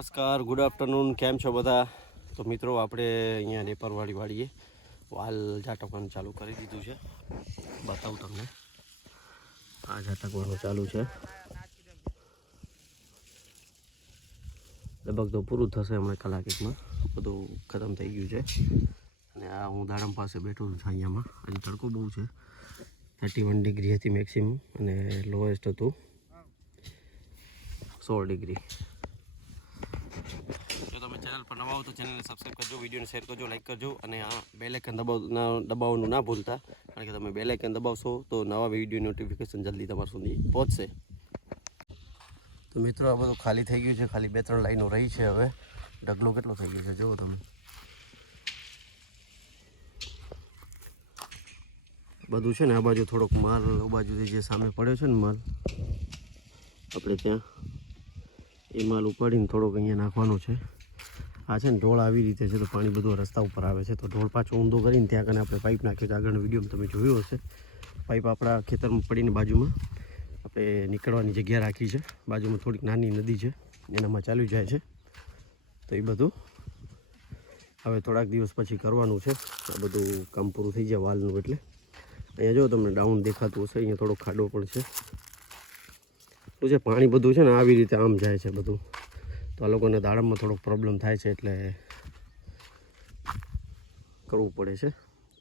નમસ્કાર, good afternoon. કેમ છો બધા? તો મિત્રો, આપણે અહીંયા નેપારવાડી વાડીએ વાલ ઝાટકવાનું ચાલુ કરી દીધું છે. બતાવું તમને. આ ઝાટકવાનું ચાલુ છે. લગભગ તો પૂરું થશે હમણાં કલાકમાં. બધું ખતમ થઈ ગયું છે. અને આ હું દાડમ પાસે બેઠો છું અહીંયામાં. હજી તડકો બહુ છે. 31 ડિગ્રી હતી મેક્સિમમ અને લોએસ્ટ હતું 16 ડિગ્રી. જો તમે ચેનલ પર નવા હો તો ચેનલને સબસ્ક્રાઈબ કરજો, વિડીયોને શેર કરજો, લાઈક કરજો અને આ બેલ આઇકન દબાવવાનું ના ભૂલતા, કારણ કે તમે બેલ આઇકન દબાવશો તો નવા વિડીયો નોટિફિકેશન જલ્દી તમારા સુધી પહોંચશે. તો મિત્રો, આ બધું ખાલી થઈ ગયું છે. ખાલી 2-3 લાઈનો રહી છે. હવે ઢગલો કેટલો થઈ ગયો છે જુઓ તમે. બધું છે ને આ બાજુ થોડોક માલ, આ બાજુથી જે સામે પડ્યો છે ને માલ આપણે ત્યાં, એ માલ ઉપાડીને થોડોક અહીંયા નાખવાનો છે. આ છે ને ઢોળ આવી રીતે છે તો પાણી બધું રસ્તા ઉપર આવે છે, તો ઢોળ પાછો ઊંધો કરીને ત્યાં કને આપણે પાઇપ નાખ્યો છે. આગળનો વિડીયો તમે જોયો હશે. પાઇપ આપણા ખેતરમાં પડીને બાજુમાં આપણે નીકળવાની જગ્યા રાખી છે. બાજુમાં થોડીક નાની નદી છે, એનામાં ચાલ્યું જાય છે. તો એ બધું હવે થોડાક દિવસ પછી કરવાનું છે. આ બધું કામ પૂરું થઈ જાય વાલનું. એટલે અહીંયા જો તમને ડાઉન દેખાતું હશે, અહીંયા થોડો ખાડો પણ છે. તો જે પાણી બધું છે ને આવી રીતે આમ જાય છે બધું, તો આ લોકોને દાડમમાં થોડોક પ્રોબ્લેમ થાય છે એટલે કરવું પડે છે.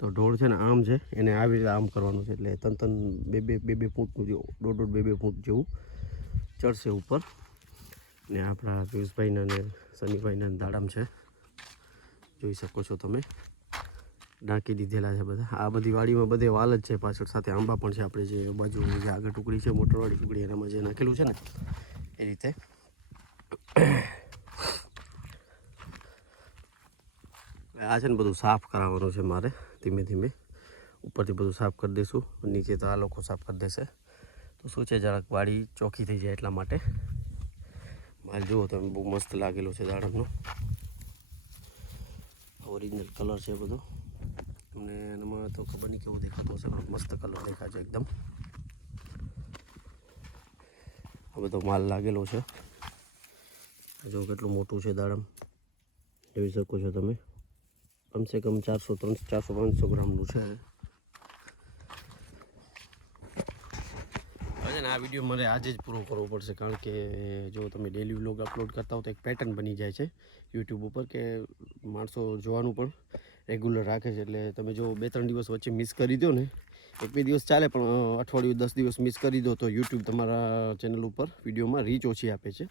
તો ઢોળ છે ને આમ છે, એને આવી રીતે આમ કરવાનું છે. એટલે 3-3, 2-2 ફૂટનું જેવું, 1.5-2 ફૂટ જેવું ચડશે ઉપર. ને આપણા પિયુષભાઈના ને સનીભાઈના દાડમ છે, જોઈ શકો છો તમે. ઢાંકી દીધેલા છે બધા. આ બધી વાડીમાં બધે વાલ જ છે, પાછળ સાથે આંબા પણ છે. આપણે જે બાજુ જે આગળ ટુકડી છે, મોટરવાળી ટુકડી, એનામાં જે નાખેલું છે ને એ રીતે. આ છે ને બધું સાફ કરાવવાનું છે મારે ધીમે ધીમે. ઉપરથી બધું સાફ કરી દઈશું, નીચે તો આ લોકો સાફ કરી દેશે. તો શું છે, જરાક વાડી ચોખ્ખી થઈ જાય એટલા માટે. માલ જુઓ તમે, બહુ મસ્ત લાગેલો છે દાડમનો. ઓરિજિનલ કલર છે બધો. તમને એનામાં તો ખબર નહીં કેવું દેખાતું હશે, પણ મસ્ત કલર દેખાય છે એકદમ. આ બધો માલ લાગેલો છે. જો કેટલું મોટું છે દાડમ, જોઈ શકો છો તમે. કમસે કમ 400-500 ગ્રામનું છે. હવે ને આ વિડીયો મારે આજે જ પૂરો કરવો પડશે, કારણ કે જો તમે ડેલી વ્લોગ અપલોડ કરતા હો તો એક પેટર્ન બની જાય છે યુટ્યુબ ઉપર, કે માણસો જોવાનું પણ રેગ્યુલર રાખે છે. એટલે તમે જો 2-3 દિવસ વચ્ચે મિસ કરી દો ને, 1-2 દિવસ ચાલે, પણ અઠવાડિયું 10 દિવસ મિસ કરી દો તો યુટ્યુબ તમારા ચેનલ ઉપર વિડીયોમાં રીચ ઓછી આપે છે.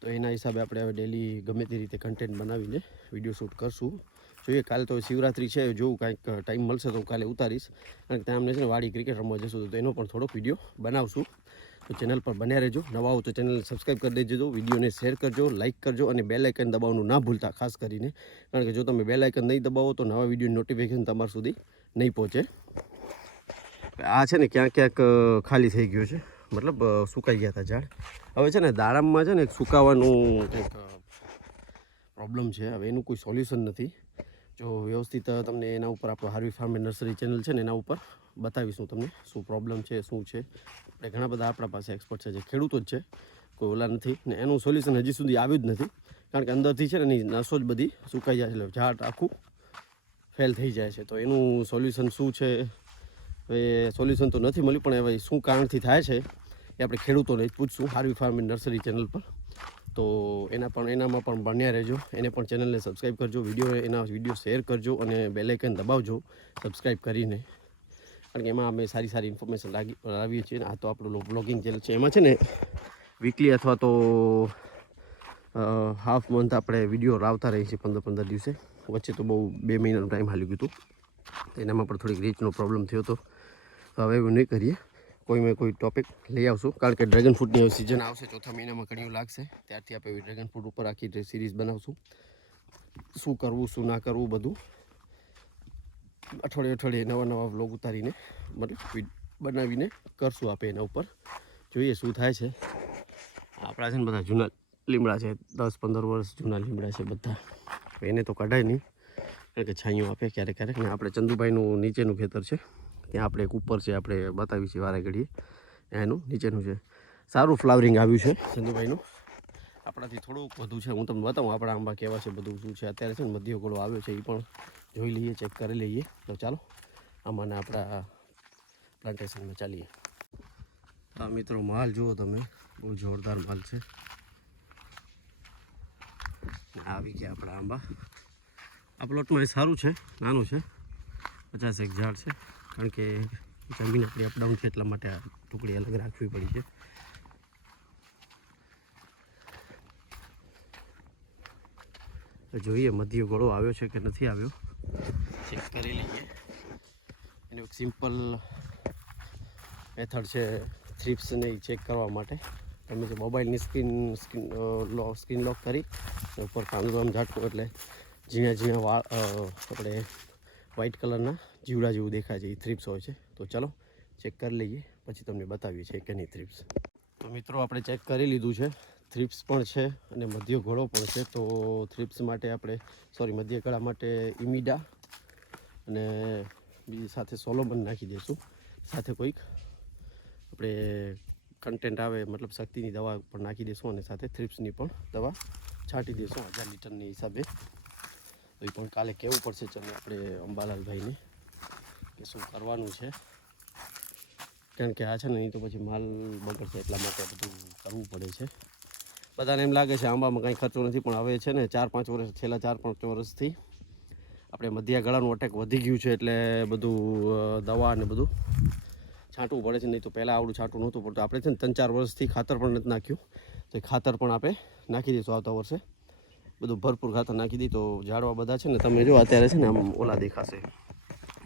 તો એના હિસાબે આપણે હવે ડેલી ગમે તે રીતે કન્ટેન્ટ બનાવીને વિડીયો શૂટ કરશું. જોઈએ, કાલે તો શિવરાત્રી છે, જોઉં કાંઈક ટાઈમ મળશે તો કાલે ઉતારીશ. અને ત્યાં અમને છે ને વાડી ક્રિકેટ રમવા જશું, તો એનો પણ થોડોક વિડીયો બનાવશું. તો ચેનલ પર બન્યા રહેજો. નવા હો તો ચેનલને સબસ્ક્રાઈબ કરી દેજો, વિડીયોને શેર કરજો, લાઇક કરજો અને બેલ આઇકન દબાવવાનું ના ભૂલતા ખાસ કરીને, કારણ કે જો તમે બેલ આઇકન નહીં દબાવો તો નવા વિડીયો નોટિફિકેશન તમારા સુધી નહીં પહોંચે. આ છે ને ક્યાંક ક્યાંક ખાલી થઈ ગયો છે, મતલબ સુકાઈ ગયા હતા ઝાડ. હવે છે ને દાડમમાં છે ને એક સુકાવાનું કંઈક પ્રોબ્લેમ છે. હવે એનું કોઈ સોલ્યુશન નથી. જો વ્યવસ્થિત તમને એના ઉપર આપણો હાર્વી ફાર્મ નર્સરી ચેનલ છે ને એના ઉપર બતાવીશું તમને શું પ્રોબ્લેમ છે, શું છે. આપણે ઘણા બધા આપણા પાસે એક્સપર્ટ છે, જે ખેડૂતો જ છે, કોઈ ઓલા નથી. ને એનું સોલ્યુશન હજી સુધી આવ્યું જ નથી, કારણ કે અંદરથી છે ને એની નસો જ બધી સુકાઈ જાય છે, એટલે ઝાડ આખું ફેલ થઈ જાય છે. તો એનું સોલ્યુશન શું છે, હવે સોલ્યુશન તો નથી મળ્યું, પણ હવે શું કારણથી થાય છે એ આપણે ખેડૂતોને જ પૂછશું હાર્વી ફાર્મ નર્સરી ચેનલ પર. તો એનામાં પણ બન્યા રહેજો. એને પણ ચેનલને સબસ્ક્રાઈબ કરજો, એના વિડીયો શેર કરજો અને બેલ આઇકન દબાવજો સબસ્ક્રાઈબ કરીને, કારણ કે એમાં અમે સારી સારી ઇન્ફોર્મેશન લાવીએ છીએ. આ તો આપણું બ્લોગિંગ ચેનલ છે, એમાં છે ને વીકલી અથવા તો હાફ મંથ આપણે વિડીયો લાવતા રહીએ છીએ, 15-15 દિવસે. વચ્ચે તો બહુ 2 મહિનાનો ટાઈમ હાલી ગયું હતું, તો એનામાં પણ થોડીક રીચનો પ્રોબ્લેમ થયો હતો. તો હવે એવું નહીં કરીએ, કોઈ ટોપિક લઈ આવશું, કારણ કે ડ્રેગન ફ્રૂટની હવે સિઝન આવશે, ચોથા મહિનામાં કડીઓ લાગશે, ત્યારથી આપણે ડ્રેગન ફ્રૂટ ઉપર આખી સિરીઝ બનાવશું. શું કરવું, શું ના કરવું, બધું અઠવાડિયે નવા વ્લોગ ઉતારીને, મતલબ બનાવીને કરશું આપણે એના ઉપર. જોઈએ શું થાય છે. આપણા છે ને બધા જૂના લીમડા છે, 10-15 વર્ષ જૂના લીમડા છે બધા. એને તો કઢાય નહીં, કારણ કે છાંયો આપે ક્યારેક ક્યારેક. ને આપણે ચંદુભાઈનું નીચેનું ખેતર છે, ત્યાં આપણે એક ઉપર છે, આપણે બતાવીએ છીએ વારે ઘડીએ. એનું નીચેનું છે, સારું ફ્લાવરિંગ આવ્યું છે ચંદુભાઈનું. આપણાથી થોડુંક વધુ છે. હું તમને બતાવું આપણા આંબા કેવા છે, બધું શું છે. અત્યારે છે ને મધ્ય ગોળો આવ્યો છે, એ પણ જોઈ લઈએ, ચેક કરી લઈએ. તો ચાલો આમાંને આપણા પ્લાન્ટેશનમાં ચાલીએ. હા મિત્રો, માલ જુઓ તમે, બહુ જોરદાર માલ છે. આવી ગયા આપણા આંબા. આ પ્લોટમાં સારું છે, નાનું છે, 50 ઝાડ છે, કારણ કે જમીન આપણી અપડાઉન છે, એટલા માટે આ ટુકડી અલગ રાખવી પડી છે. તો જોઈએ મધ્ય ગોળો આવ્યો છે કે નથી આવ્યો, ચેક કરી લઈએ. એનું એક સિમ્પલ મેથડ છે થ્રિપ્સને ચેક કરવા માટે. તમે જે મોબાઈલની સ્ક્રીન લોક કરી ઉપર કાંદો આમ ઝાટકો એટલે ઝીણા ઝીણા આપણે વ્હાઇટ કલરના જીવડા જેવું દેખાય છે, એ થ્રિપ્સ હોય છે. તો ચલો ચેક કરી લઈએ, પછી તમને બતાવીએ છીએ કે નહીં થ્રિપ્સ. તો મિત્રો આપણે ચેક કરી લીધું છે, થ્રિપ્સ પણ છે અને મધ્ય ગળો પણ છે. તો થ્રિપ્સ માટે આપણે મધ્ય ગળા માટે ઇમિડા અને બીજી સાથે સોલોમન નાખી દઈશું. સાથે કોઈક આપણે કન્ટેન્ટ આવે, મતલબ શક્તિની દવા પણ નાખી દઈશું અને સાથે થ્રિપ્સની પણ દવા છાંટી દઈશું 1000 લીટરની હિસાબે. તો એ પણ કાલે કહેવું પડશે ચાલો આપણે અંબાલાલભાઈને કે શું કરવાનું છે, કારણ કે આ છે ને નહીં તો પછી માલ બગડશે, એટલા માટે બધું કરવું પડે છે. બધાને એમ લાગે છે આંબામાં કાંઈ ખર્ચો નથી, પણ હવે છે ને 4-5 વર્ષ, છેલ્લા 4-5 વર્ષથી આપણે મધ્ય ગળાનું અટેક વધી ગયું છે, એટલે બધું દવા અને બધું છાંટવું પડે છે. નહીં તો પહેલાં આવડું છાંટવું નહોતું પડતું. આપણે છે ને 3-4 વર્ષથી ખાતર પણ નથી નાખ્યું, તો એ ખાતર પણ આપણે નાખી દઈશું આવતા વર્ષે. બધું ભરપૂર ખાતર નાખી દઈએ તો ઝાડવા બધા છે ને, તમે જો અત્યારે છે ને આમ ઓલા દેખાશે,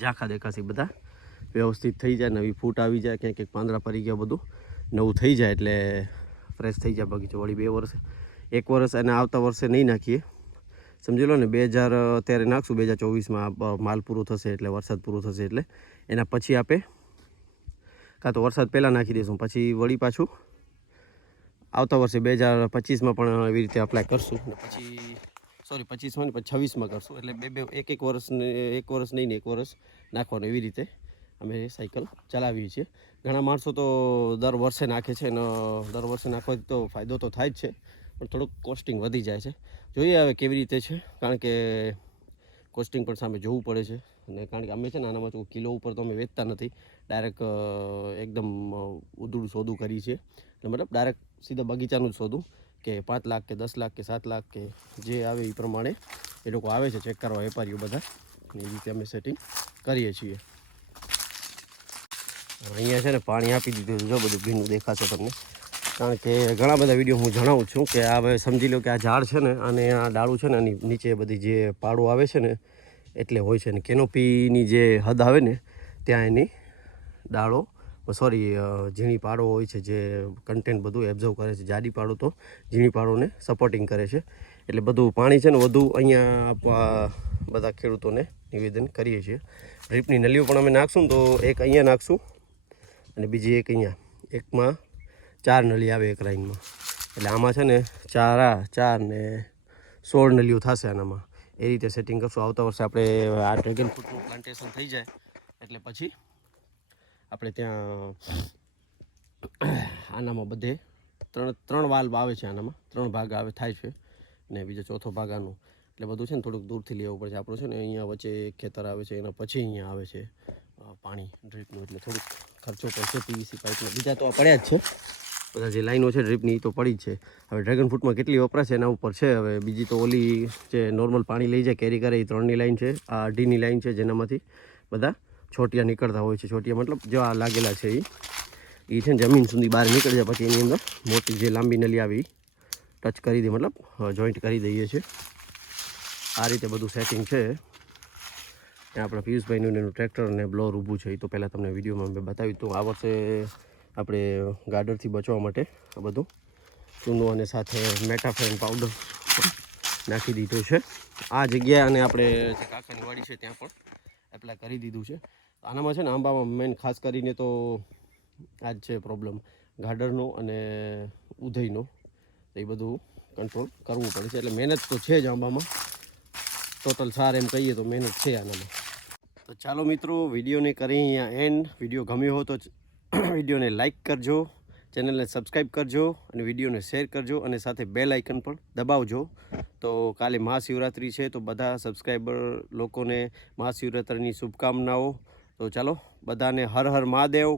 ઝાંખા દેખાશે, બધા વ્યવસ્થિત થઈ જાય, નવી ફૂટ આવી જાય, ક્યાંક ક્યાંક પાંદડા પડી ગયા, બધું નવું થઈ જાય એટલે ફ્રેશ થઈ જાય બગીચો. વળી 2 વર્ષ, 1 વર્ષ અને આવતા વર્ષે નહીં નાખીએ, સમજી લો ને. 2000 અત્યારે નાખશું, 2024માં માલ પૂરો થશે એટલે વરસાદ પૂરો થશે એટલે એના પછી આપણે કાં તો વરસાદ પહેલાં નાખી દઈશું, પછી વળી પાછું આવતા વર્ષે 2025માં પણ એવી રીતે અપ્લાય કરશું. પછી 25માં ને પછી 26માં કરશું, એટલે એક વર્ષ નહીં ને 1 વર્ષ નાખવાનું, એવી રીતે અમે સાયકલ ચલાવીએ છીએ. ઘણા માણસો તો દર વર્ષે નાખે છે, અને દર વર્ષે નાખવાથી તો ફાયદો તો થાય જ છે, પણ થોડુંક કોસ્ટિંગ વધી જાય છે. જોઈએ હવે કેવી રીતે છે, કારણ કે કોસ્ટિંગ પણ સામે જોવું પડે છે. અને કારણ કે અમે છે ને આનામાં તો કિલો ઉપર તો અમે વેચતા નથી, ડાયરેક્ટ એકદમ ઉધડું સોદું કરી છે. એટલે મતલબ ડાયરેક્ટ સીધા બગીચાનું જ સોદું, કે 5 લાખ કે 10 લાખ કે 7 લાખ કે જે આવે એ પ્રમાણે એ લોકો આવે છે ચેક કરવા, વેપારીઓ બધા, એ રીતે અમે સેટિંગ કરીએ છીએ. અહીંયા છે ને પાણી આપી દીધું, જો બધું ભીનું દેખાશે તમને, કારણ કે ઘણા બધા વિડીયો હું જણાવું છું કે આ હવે સમજી લો કે આ ઝાડ છે ને અને આ ડાળું છે ને, આની નીચે બધી જે પાડો આવે છે ને એટલે હોય છે ને, કેનોપીની જે હદ આવે ને ત્યાં એની ડાળો ઝીણી પાડો હોય છે, જે કન્ટેન્ટ બધું એબ્ઝર્વ કરે છે. જાડી પાડો તો ઝીણી પાડોને સપોર્ટિંગ કરે છે. એટલે બધું પાણી છે ને વધુ અહીંયા આપવા બધા ખેડૂતોને નિવેદન કરીએ છીએ. ડ્રીપની નલીઓ પણ અમે નાખશું તો એક અહીંયા નાખશું અને બીજી એક અહીંયા, એકમાં 4 નળી આવે એક લાઈનમાં, એટલે આમાં છે ને 4 ને 16 નળીઓ થશે આનામાં. એ રીતે સેટિંગ કરશું. આવતા વર્ષે આપણે આ ડ્રેગન ફ્રૂટનું પ્લાન્ટેશન થઈ જાય એટલે પછી આપણે ત્યાં આનામાં બધે 3 વાલ્વ આવે છે, આનામાં 3 ભાગ થાય છે ને બીજો ચોથો ભાગ આનો. એટલે બધું છે ને થોડુંક દૂરથી લેવું પડે છે. આપણું છે ને અહીંયા વચ્ચે એક ખેતર આવે છે, એના પછી અહીંયા આવે છે પાણી ડ્રીપનું, એટલે થોડુંક ખર્ચો પડશે. પીવીસી પાઇપના બીજા તો પડ્યા જ છે, બધા જે લાઈનો છે ડ્રીપની તો પડી જ છે. હવે ડ્રેગન ફ્રૂટમાં કેટલી વપરાશે એના ઉપર છે. હવે બીજી તો ઓલી જે નોર્મલ પાણી લઈ જાય કેરી કરે, એ 3ની લાઈન છે, આ 18ની લાઈન છે, જેનામાંથી બધા છોટિયા નીકળતા હોય છે. છોટિયા મતલબ જો આ લાગેલા છે એ છે ને જમીન સુધી બહાર નીકળી જાય, પછી એની અંદર મોટી જે લાંબી નલી આવી ટચ કરી દે, મતલબ જોઈન્ટ કરી દઈએ છીએ. આ રીતે બધું સેટિંગ છે. ત્યાં આપણા પિયુષભાઈનું એનું ટ્રેક્ટર અને બ્લોર ઊભું છે, એ તો પહેલાં તમને વિડીયોમાં મેં બતાવ્યું હતું. આ વર્ષે આપણે ગાર્ડરથી બચવા માટે આ બધું ચૂનો અને સાથે મેટાફેન પાવડર નાખી દીધો છે. આ જગ્યાએ અને આપણે જે કાકાની વાડી છે ત્યાં પણ એપ્લાય કરી દીધું છે. આનામાં છે ને આંબામાં મેન ખાસ કરીને તો આ જ છે પ્રોબ્લેમ, ગાર્ડરનો અને ઉધઈનો. એ બધું કંટ્રોલ કરવું પડે છે. એટલે મહેનત તો છે જ આંબામાં, ટોટલ સાર એમ કહીએ તો મહેનત છે આનામાં. તો ચાલો મિત્રો, વિડીયોને કરી અહીંયા એન્ડ. વિડીયો ગમ્યો હોય તો વિડીયોને લાઈક કરજો, ચેનલને સબસ્ક્રાઈબ કરજો અને વિડીયોને શેર કરજો અને સાથે બેલ આઇકન પણ દબાવજો. તો કાલે મહાશિવરાત્રિ છે, તો બધા સબસ્ક્રાઈબર લોકોને મહાશિવરાત્રિની શુભકામનાઓ. તો ચાલો બધાને હર હર મહાદેવ.